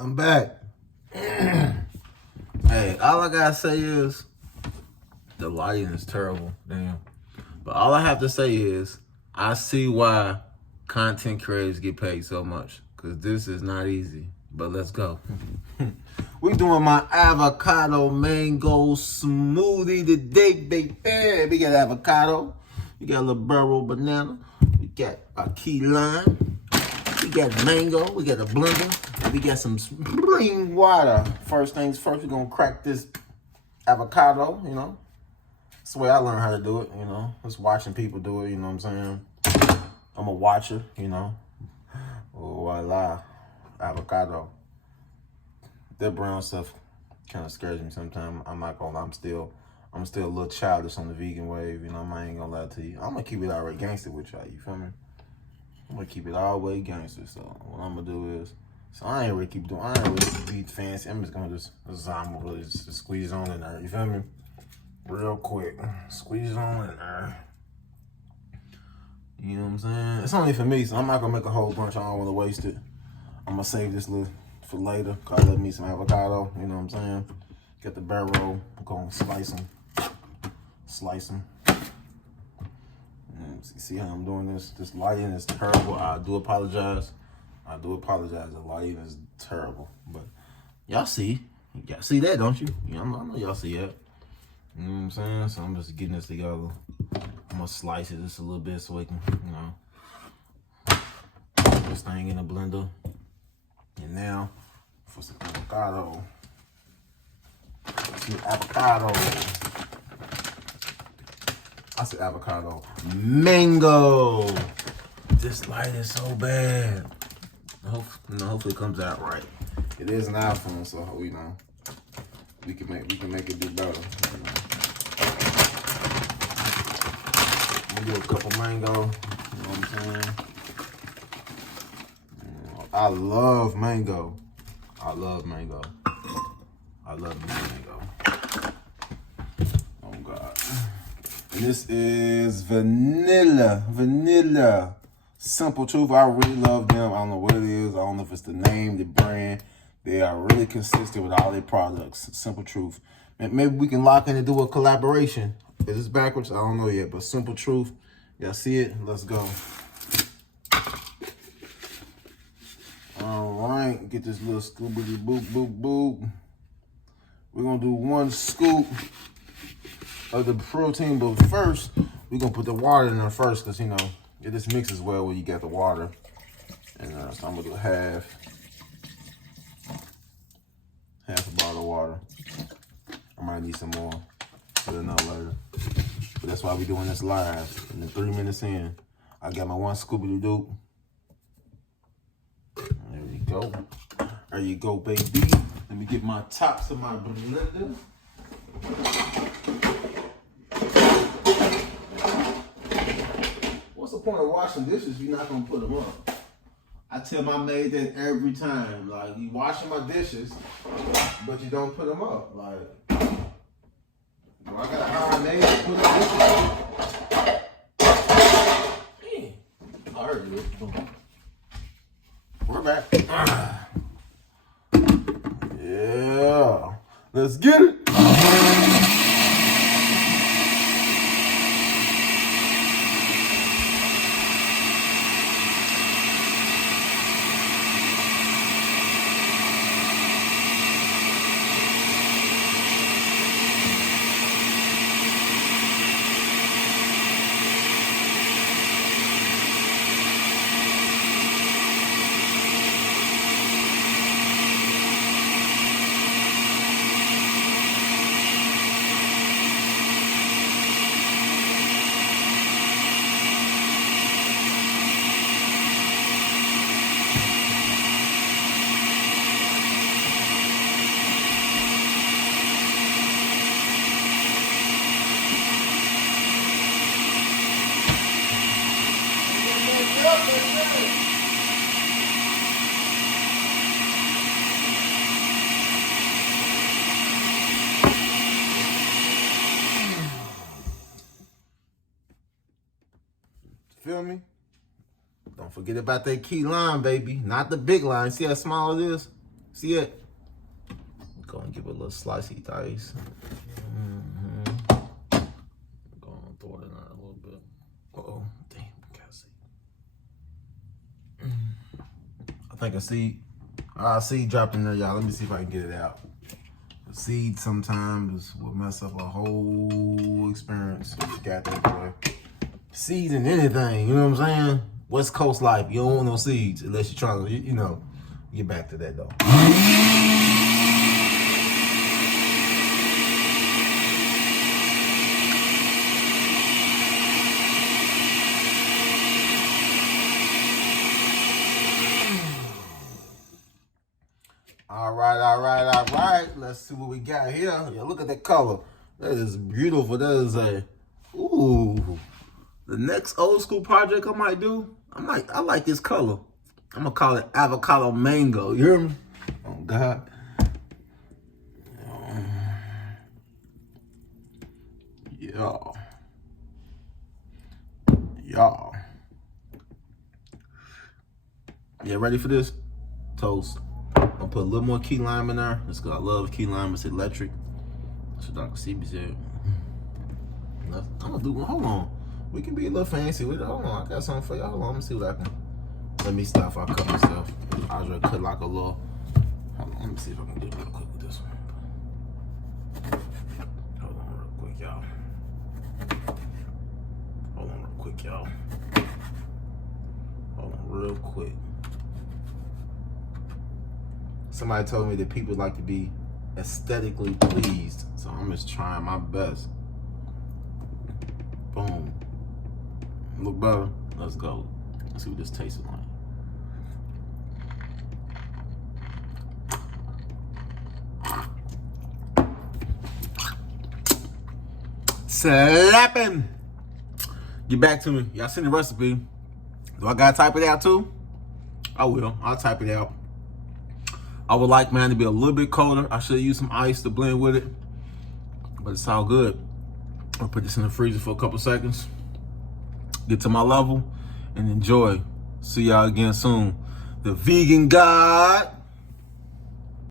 I'm back. Hey, all I gotta say is the lighting is terrible. Damn. But all I have to say is I see why content creators get paid so much. Cause this is not easy. But let's go. We doing my avocado mango smoothie today, baby. We got avocado. We got a little burro banana. We got a key lime. We got mango. We got a blender. And we got some spring water. First things first, we're gonna crack this avocado, you know. That's the way I learned how to do it, you know. Just watching people do it, you know what I'm saying? I'm a watcher, you know. Oh, voila. Avocado. That brown stuff kind of scares me sometimes. I'm not gonna lie, I'm still a little childish on the vegan wave, you know. I ain't gonna lie to you. I'm gonna keep it already gangster with y'all, you feel me? I'm gonna keep it all the way gangster. So what I'm gonna do is, I ain't really be fancy. I'm just gonna just squeeze on in there, you feel me? Real quick, squeeze on in there. You know what I'm saying? It's only for me, so I'm not gonna make a whole bunch. I don't wanna waste it. I'm gonna save this little for later. Cause I love me some avocado, you know what I'm saying? Get the burro, I'm gonna slice them. See how I'm doing this? This lighting is terrible. I do apologize. The lighting is terrible. But y'all see that, don't you? Yeah, I know y'all see that. You know what I'm saying? So I'm just getting this together. I'm gonna slice it just a little bit so we can, you know, put this thing in a blender. And now for some avocado. I said avocado. Mango. This light is so bad. Hopefully it comes out right. It is an iPhone, so you know we can make it do better. You know. I'm gonna do a couple mango. You know what I'm saying? I love mango. I love mango. Oh God. And this is vanilla. Simple Truth. I really love them. I don't know what it is. I don't know if it's the name, the brand. They are really consistent with all their products. Simple Truth. Maybe we can lock in and do a collaboration. Is this backwards? I don't know yet. But Simple Truth. Y'all see it? Let's go. All right. Get this little scoobity boop. We're going to do 1 scoop of the protein, but first we're gonna put the water in there first, because you know it just mixes well when you get the water. And so I'm gonna do half a bottle of water. I might need some more, we'll know later. But that's why we're doing this live. And then 3 minutes in, I got my 1 scoopity doop. There you go, baby. Let me get my tops of my blender. What's the point of washing dishes if you're not gonna put them up? I tell my maid that every time. Like, you washing my dishes, but you don't put them up. Like, do I gotta hire a maid to put up dishes? Man, I heard it. We're back. Yeah, let's get it. Feel me? Don't forget about that key lime, baby. Not the big line. See how small it is? See it? Go and give it a little slicey dice. Go and throw it in there a little bit. Uh-oh, damn, can't see. I think a seed dropped in there, y'all. Let me see if I can get it out. A seed sometimes will mess up a whole experience. Got that boy. Seeds in anything, you know what I'm saying? West Coast life, you don't want no seeds unless you're trying to, you know, get back to that though. All right. Let's see what we got here. Yeah, look at that color. That is beautiful. That is ooh. The next old school project I might do, I like this color. I'm gonna call it Avocado Mango. You hear me? Oh God. Y'all. Yeah, ready for this? Toast. I'll put a little more key lime in there. Just because I love key lime. It's electric. So Dr. CB said. I'm gonna do one. Hold on. We can be a little fancy with it. Hold on. I got something for y'all. Hold on. Let me see what I can. Let me stop if I cut myself. I was ready to cut like a little. Hold on. Let me see if I can do it real quick with this one. Hold on real quick, y'all. Hold on real quick, y'all. Hold on real quick. Somebody told me that people like to be aesthetically pleased, so I'm just trying my best. Boom. Look better? Let's go. Let's see what this tastes like. Slapping. Get back to me. Y'all seen the recipe. Do I gotta type it out too? I will. I'll type it out. I would like mine to be a little bit colder. I should use some ice to blend with it, but it's all good. I'll put this in the freezer for a couple seconds, get to my level, and enjoy. See y'all again soon. The Vegan God.